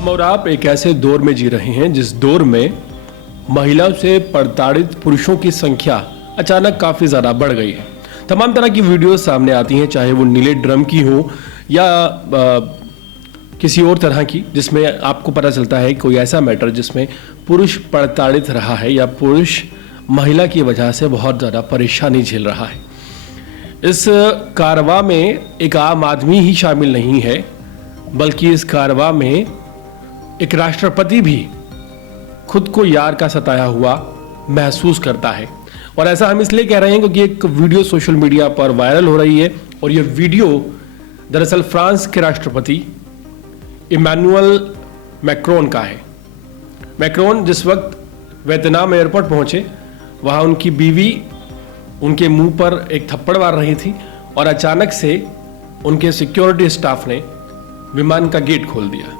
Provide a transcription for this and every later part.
हम और आप एक ऐसे दौर में जी रहे हैं जिस दौर में महिलाओं से प्रताड़ित पुरुषों की संख्या अचानक काफ़ी ज़्यादा बढ़ गई है। तमाम तरह की वीडियो सामने आती हैं, चाहे वो नीले ड्रम की हो या किसी और तरह की, जिसमें आपको पता चलता है कोई ऐसा मैटर जिसमें पुरुष प्रताड़ित रहा है या पुरुष महिला की वजह से बहुत ज़्यादा परेशानी झेल रहा है। इस कारवां में एक आम आदमी ही शामिल नहीं है, बल्कि इस कारवां में एक राष्ट्रपति भी खुद को यार का सताया हुआ महसूस करता है। और ऐसा हम इसलिए कह रहे हैं क्योंकि एक वीडियो सोशल मीडिया पर वायरल हो रही है और ये वीडियो दरअसल फ्रांस के राष्ट्रपति इमैनुअल मैक्रोन का है। मैक्रोन जिस वक्त वियतनाम एयरपोर्ट पहुंचे, वहां उनकी बीवी उनके मुंह पर एक थप्पड़ मार रही थी और अचानक से उनके सिक्योरिटी स्टाफ ने विमान का गेट खोल दिया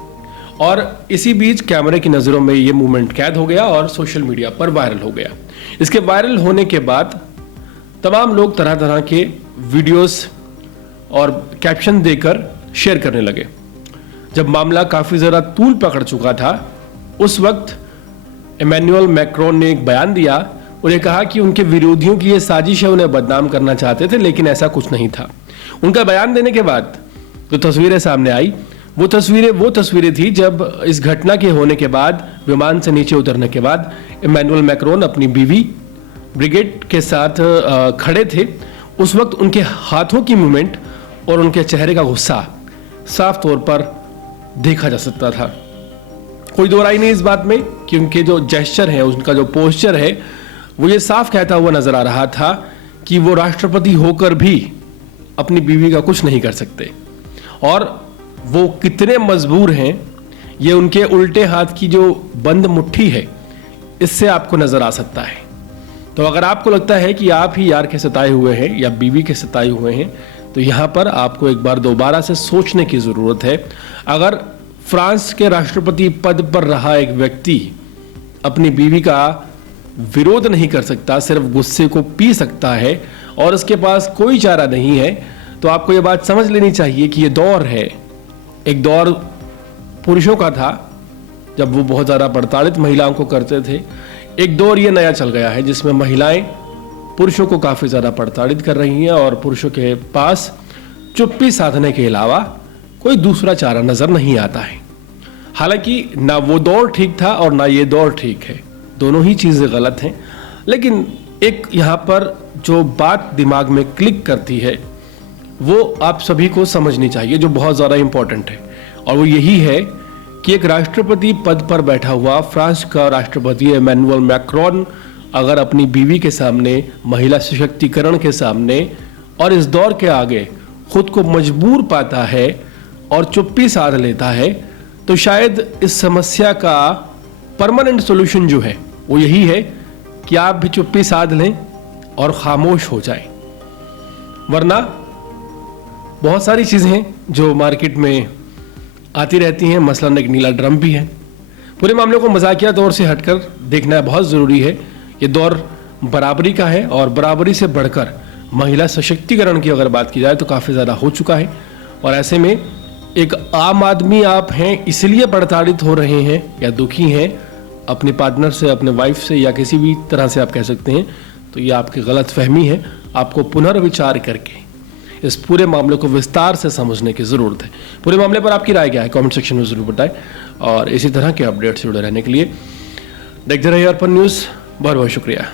और इसी बीच कैमरे की नज़रों में ये मूवमेंट कैद हो गया और सोशल मीडिया पर वायरल हो गया। इसके वायरल होने के बाद तमाम लोग तरह तरह के वीडियोस और कैप्शन देकर शेयर करने लगे। जब मामला काफ़ी ज़्यादा तूल पकड़ चुका था, उस वक्त इमैनुअल मैक्रोन ने एक बयान दिया। उन्हें कहा कि उनके विरोधियों की ये साजिश है, उन्हें बदनाम करना चाहते थे, लेकिन ऐसा कुछ नहीं था। उनका बयान देने के बाद जो तस्वीरें सामने आई, वो तस्वीरें थी जब इस घटना के होने के बाद, विमान से नीचे उतरने के बाद इमैनुअल मैक्रोन अपनी बीवी ब्रिगिट के साथ खड़े थे। उस वक्त उनके हाथों की मूवमेंट और उनके चेहरे का गुस्सा साफ तौर पर देखा जा सकता था। कोई दो राय नहीं इस बात में कि उनके जो जेस्चर है, उनका जो पोस्चर है, वो ये साफ कहता हुआ नजर आ रहा था कि वो राष्ट्रपति होकर भी अपनी बीवी का कुछ नहीं कर सकते और वो कितने मजबूर हैं, ये उनके उल्टे हाथ की जो बंद मुट्ठी है, इससे आपको नजर आ सकता है। तो अगर आपको लगता है कि आप ही यार के सताए हुए हैं या बीवी के सताए हुए हैं, तो यहाँ पर आपको एक बार दोबारा से सोचने की ज़रूरत है। अगर फ्रांस के राष्ट्रपति पद पर रहा एक व्यक्ति अपनी बीवी का विरोध नहीं कर सकता, सिर्फ गुस्से को पी सकता है और उसके पास कोई चारा नहीं है, तो आपको ये बात समझ लेनी चाहिए कि ये दौर है, एक दौर पुरुषों का था जब वो बहुत ज़्यादा प्रताड़ित महिलाओं को करते थे। एक दौर ये नया चल गया है जिसमें महिलाएं पुरुषों को काफ़ी ज़्यादा प्रताड़ित कर रही हैं और पुरुषों के पास चुप्पी साधने के अलावा कोई दूसरा चारा नज़र नहीं आता है। हालांकि ना वो दौर ठीक था और ना ये दौर ठीक है, दोनों ही चीज़ें गलत हैं। लेकिन एक यहाँ पर जो बात दिमाग में क्लिक करती है वो आप सभी को समझनी चाहिए, जो बहुत ज़्यादा इम्पोर्टेंट है, और वो यही है कि एक राष्ट्रपति पद पर बैठा हुआ फ्रांस का राष्ट्रपति इमैनुअल मैक्रोन अगर अपनी बीवी के सामने, महिला सशक्तिकरण के सामने और इस दौर के आगे खुद को मजबूर पाता है और चुप्पी साध लेता है, तो शायद इस समस्या का परमानेंट सोल्यूशन जो है वो यही है कि आप भी चुप्पी साध लें और खामोश हो जाएं। वरना बहुत सारी चीज़ें हैं जो मार्केट में आती रहती हैं, मसलन एक नीला ड्रम भी है। पूरे मामले को मजाकिया तौर से हटकर देखना बहुत ज़रूरी है। ये दौर बराबरी का है और बराबरी से बढ़कर महिला सशक्तिकरण की अगर बात की जाए तो काफ़ी ज़्यादा हो चुका है। और ऐसे में एक आम आदमी आप हैं, इसलिए प्रताड़ित हो रहे हैं या दुखी हैं अपने पार्टनर से, अपने वाइफ से या किसी भी तरह से आप कह सकते हैं, तो ये आपकी गलत फहमी है। आपको पुनर्विचार करके इस पूरे मामले को विस्तार से समझने की ज़रूरत है। पूरे मामले पर आपकी राय क्या है, कमेंट सेक्शन में ज़रूर बताएं और इसी तरह के अपडेट से जुड़े रहने के लिए देखते रहिए अर्पण न्यूज़। बहुत बहुत शुक्रिया।